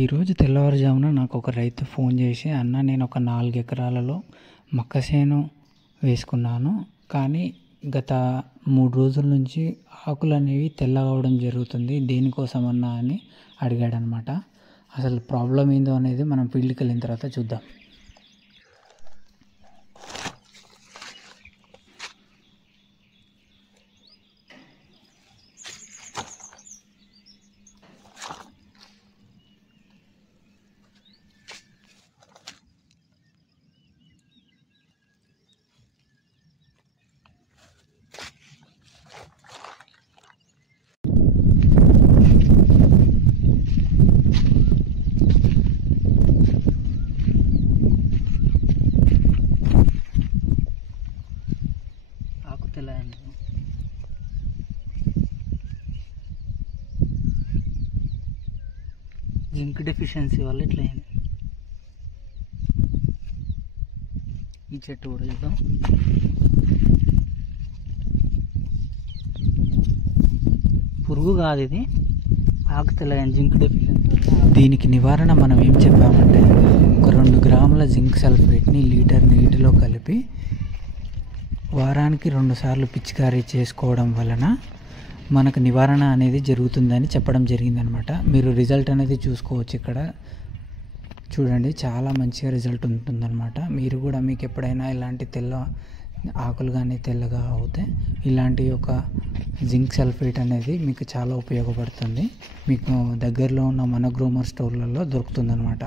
ఈరోజు తెల్లవారుజామున నాకు ఒక రైతు ఫోన్ చేసి, అన్న నేను ఒక 4 ఎకరాలలో మక్క చేను వేసుకున్నాను, కానీ గత 3 రోజుల నుంచి ఆకులు అనేవి తెల్లగా అవడం జరుగుతుంది, దేనికోసమన్నా అని అడిగాడనమాట. అసలు ప్రాబ్లం ఏందో అనేది మనం ఫీల్డ్కి వెళ్ళిన తర్వాత చూద్దాం. ఆకు తెల్లయండి, జింక్ డెఫిషియన్సీ వల్ల ఇట్లా అయింది. ఈ చెట్టు కూడా చూద్దాం. పురుగు కాదు ఇది, ఆకు తెల్లగా జింక్ డెఫిషియన్సీ. దీనికి నివారణ మనం ఏం చెప్పామంటే, ఒక 2 గ్రాముల జింక్ సల్ఫేట్ని లీటర్ నీటిలో కలిపి వారానికి 2 సార్లు పిచికారీ చేసుకోవడం వలన మనకు నివారణ అనేది జరుగుతుందని చెప్పడం జరిగిందనమాట. మీరు రిజల్ట్ అనేది చూసుకోవచ్చు. ఇక్కడ చూడండి, చాలా మంచిగా రిజల్ట్ ఉంటుందన్నమాట. మీరు కూడా మీకు ఎప్పుడైనా ఇలాంటి తెల్ల ఆకులు కానీ తెల్లగా అవుతే ఇలాంటి ఒక జింక్ సల్ఫేట్ అనేది మీకు చాలా ఉపయోగపడుతుంది. మీకు దగ్గరలో ఉన్న మన గ్రోమర్ స్టోర్లలో దొరుకుతుందన్నమాట.